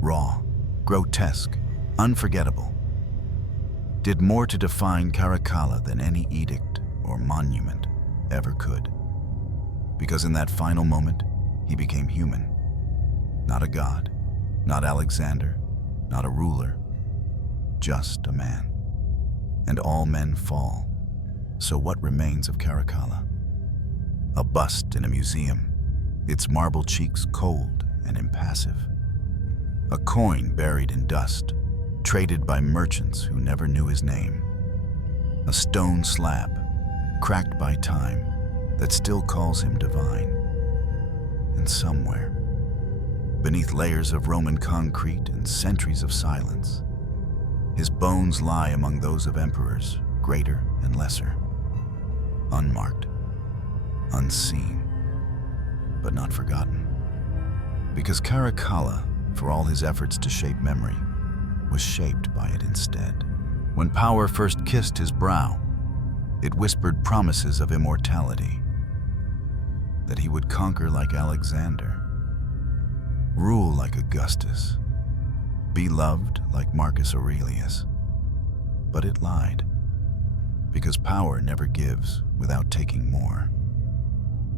raw, grotesque, unforgettable, did more to define Caracalla than any edict or monument ever could. Because in that final moment, he became human. Not a god, not Alexander, not a ruler, just a man. And all men fall. So what remains of Caracalla? A bust in a museum, its marble cheeks cold and impassive. A coin buried in dust, traded by merchants who never knew his name. A stone slab, cracked by time, that still calls him divine. And somewhere, beneath layers of Roman concrete and centuries of silence, his bones lie among those of emperors, greater and lesser, unmarked, unseen, but not forgotten. Because Caracalla, for all his efforts to shape memory, was shaped by it instead. When power first kissed his brow, it whispered promises of immortality, that he would conquer like Alexander, rule like Augustus, be loved like Marcus Aurelius. But it lied, because power never gives without taking more.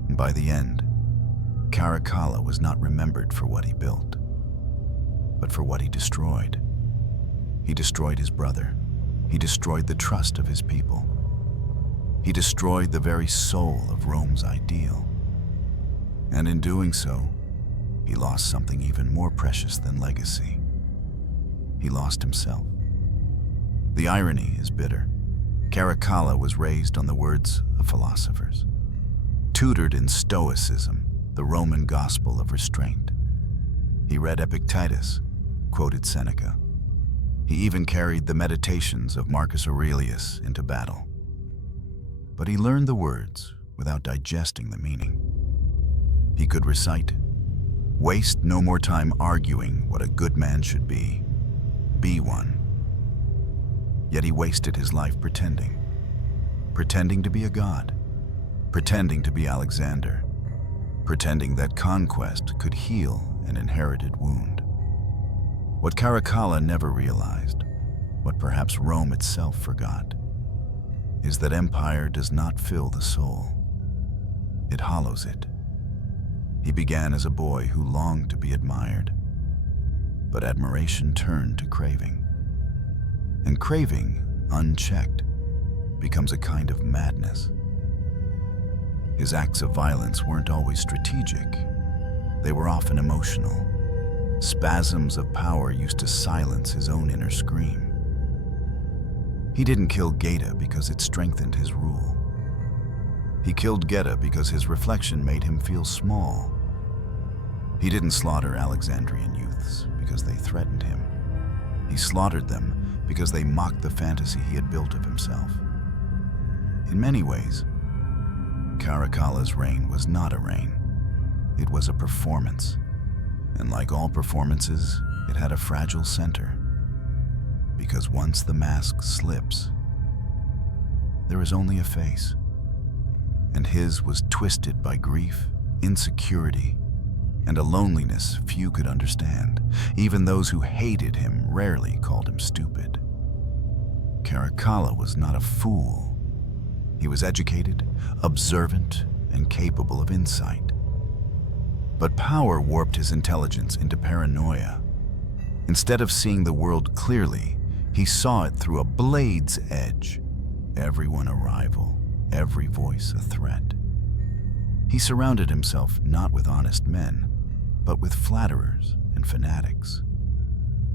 And by the end, Caracalla was not remembered for what he built, but for what he destroyed. He destroyed his brother. He destroyed the trust of his people. He destroyed the very soul of Rome's ideal. And in doing so, he lost something even more precious than legacy. He lost himself. The irony is bitter. Caracalla was raised on the words of philosophers, tutored in Stoicism, the Roman gospel of restraint. He read Epictetus, quoted Seneca. He even carried the meditations of Marcus Aurelius into battle. But he learned the words without digesting the meaning. He could recite, "Waste no more time arguing what a good man should be. Be one." Yet he wasted his life pretending to be a god, pretending to be Alexander, pretending that conquest could heal an inherited wound. What Caracalla never realized, what perhaps Rome itself forgot, is that empire does not fill the soul. It hollows it. He began as a boy who longed to be admired, but admiration turned to craving. And craving, unchecked, becomes a kind of madness. His acts of violence weren't always strategic. They were often emotional. Spasms of power used to silence his own inner scream. He didn't kill Geta because it strengthened his rule. He killed Geta because his reflection made him feel small. He didn't slaughter Alexandrian youths because they threatened him. He slaughtered them because they mocked the fantasy he had built of himself. In many ways, Caracalla's reign was not a reign. It was a performance. And like all performances, it had a fragile center. Because once the mask slips, there is only a face. And his was twisted by grief, insecurity, and a loneliness few could understand. Even those who hated him rarely called him stupid. Caracalla was not a fool. He was educated, observant, and capable of insight. But power warped his intelligence into paranoia. Instead of seeing the world clearly, he saw it through a blade's edge. Everyone a rival, every voice a threat. He surrounded himself not with honest men, but with flatterers and fanatics.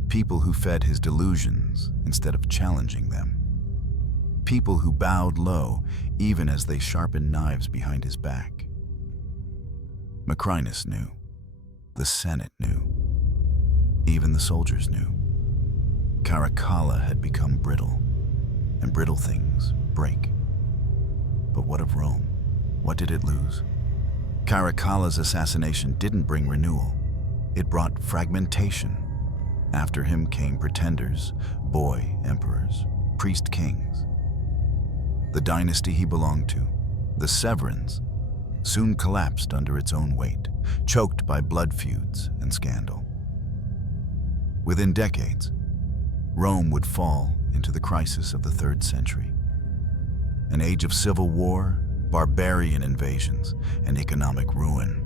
People who fed his delusions instead of challenging them. People who bowed low even as they sharpened knives behind his back. Macrinus knew. The Senate knew. Even the soldiers knew. Caracalla had become brittle, and brittle things break. But what of Rome? What did it lose? Caracalla's assassination didn't bring renewal. It brought fragmentation. After him came pretenders, boy emperors, priest kings. The dynasty he belonged to, the Severans, soon collapsed under its own weight, choked by blood feuds and scandal. Within decades, Rome would fall into the crisis of the 3rd century. An age of civil war, barbarian invasions, and economic ruin.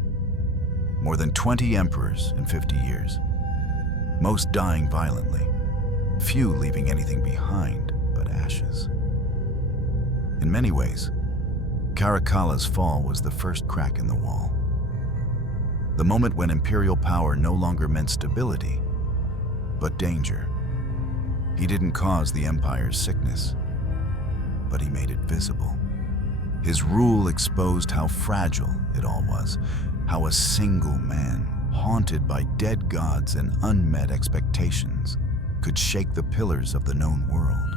More than 20 emperors in 50 years, most dying violently, few leaving anything behind but ashes. In many ways, Caracalla's fall was the first crack in the wall. The moment when imperial power no longer meant stability, but danger. He didn't cause the empire's sickness, but he made it visible. His rule exposed how fragile it all was, how a single man, haunted by dead gods and unmet expectations, could shake the pillars of the known world.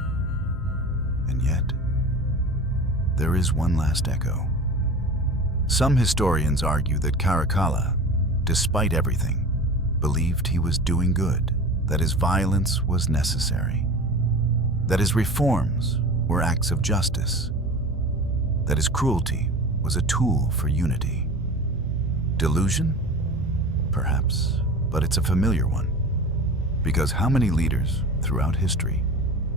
And yet, there is one last echo. Some historians argue that Caracalla, despite everything, believed he was doing good, that his violence was necessary, that his reforms were acts of justice, that his cruelty was a tool for unity. Delusion? Perhaps, but it's a familiar one. Because how many leaders throughout history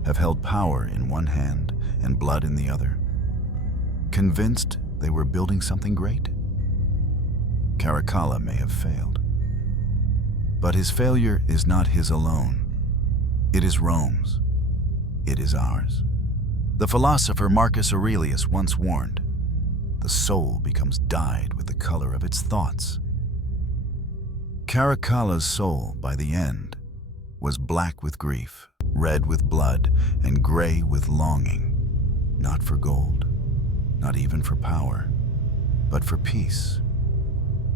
have held power in one hand and blood in the other, convinced they were building something great? Caracalla may have failed. But his failure is not his alone. It is Rome's. It is ours. The philosopher Marcus Aurelius once warned, the soul becomes dyed with the color of its thoughts. Caracalla's soul, by the end, was black with grief, red with blood, and gray with longing, not for gold, not even for power, but for peace.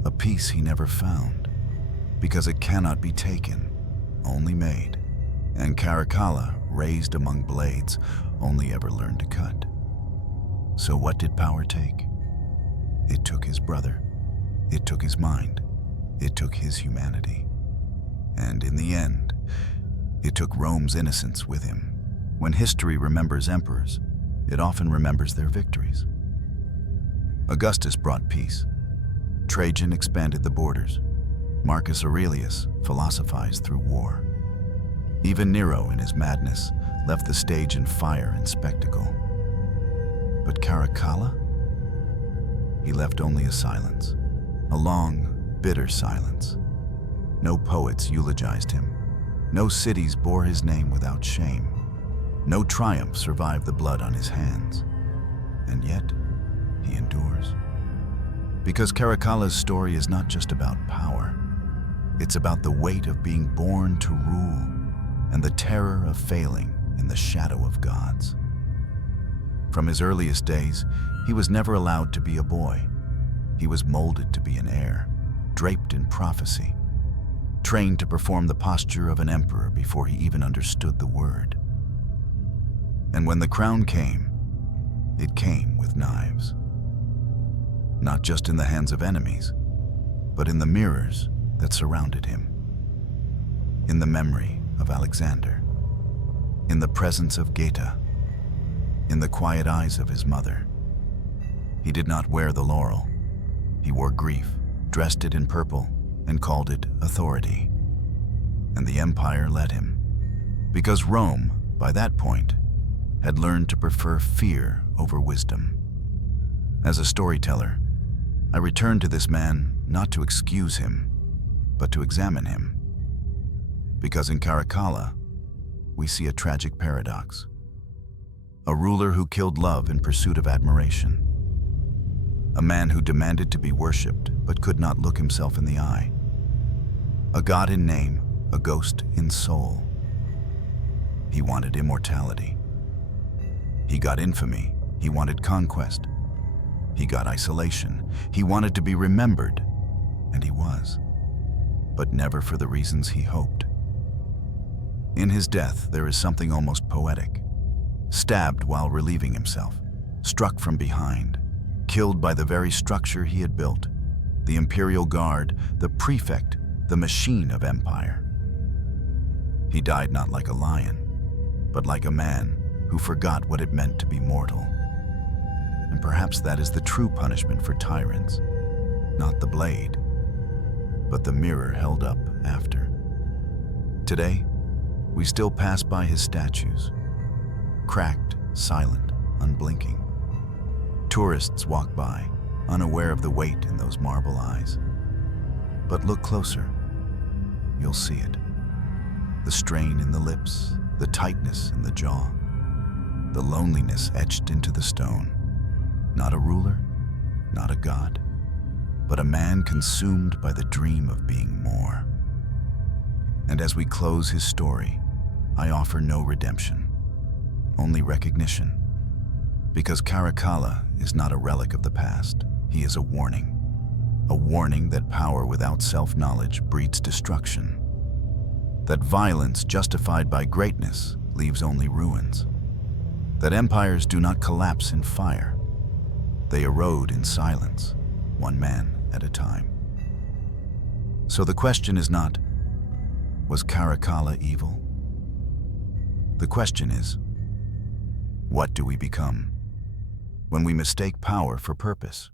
A peace he never found, because it cannot be taken, only made. And Caracalla, raised among blades, only ever learned to cut. So what did power take? It took his brother. It took his mind. It took his humanity. And in the end, it took Rome's innocence with him. When history remembers emperors, it often remembers their victories. Augustus brought peace. Trajan expanded the borders. Marcus Aurelius philosophized through war. Even Nero, in his madness, left the stage in fire and spectacle. But Caracalla? He left only a silence, a long, bitter silence. No poets eulogized him. No cities bore his name without shame. No triumph survived the blood on his hands. And yet, he endures. Because Caracalla's story is not just about power. It's about the weight of being born to rule and the terror of failing in the shadow of gods. From his earliest days, he was never allowed to be a boy. He was molded to be an heir, draped in prophecy, trained to perform the posture of an emperor before he even understood the word. And when the crown came, it came with knives. Not just in the hands of enemies, but in the mirrors that surrounded him. In the memory of Alexander, in the presence of Geta, in the quiet eyes of his mother. He did not wear the laurel. He wore grief, dressed it in purple, and called it authority. And the empire let him, because Rome, by that point, had learned to prefer fear over wisdom. As a storyteller, I returned to this man not to excuse him, but to examine him. Because in Caracalla, we see a tragic paradox. A ruler who killed love in pursuit of admiration. A man who demanded to be worshipped but could not look himself in the eye. A god in name, a ghost in soul. He wanted immortality. He got infamy. He wanted conquest. He got isolation. He wanted to be remembered, and he was, but never for the reasons he hoped. In his death, there is something almost poetic. Stabbed while relieving himself, struck from behind, killed by the very structure he had built, the imperial guard, the prefect, the machine of empire. He died not like a lion, but like a man who forgot what it meant to be mortal. And perhaps that is the true punishment for tyrants, not the blade, but the mirror held up after. Today, we still pass by his statues, cracked, silent, unblinking. Tourists walk by, unaware of the weight in those marble eyes. But look closer, you'll see it. The strain in the lips, the tightness in the jaw, the loneliness etched into the stone. Not a ruler, not a god, but a man consumed by the dream of being more. And as we close his story, I offer no redemption, only recognition. Because Caracalla is not a relic of the past, he is a warning that power without self-knowledge breeds destruction, that violence justified by greatness leaves only ruins, that empires do not collapse in fire, they erode in silence, one man at a time. So the question is not, was Caracalla evil? The question is, what do we become when we mistake power for purpose?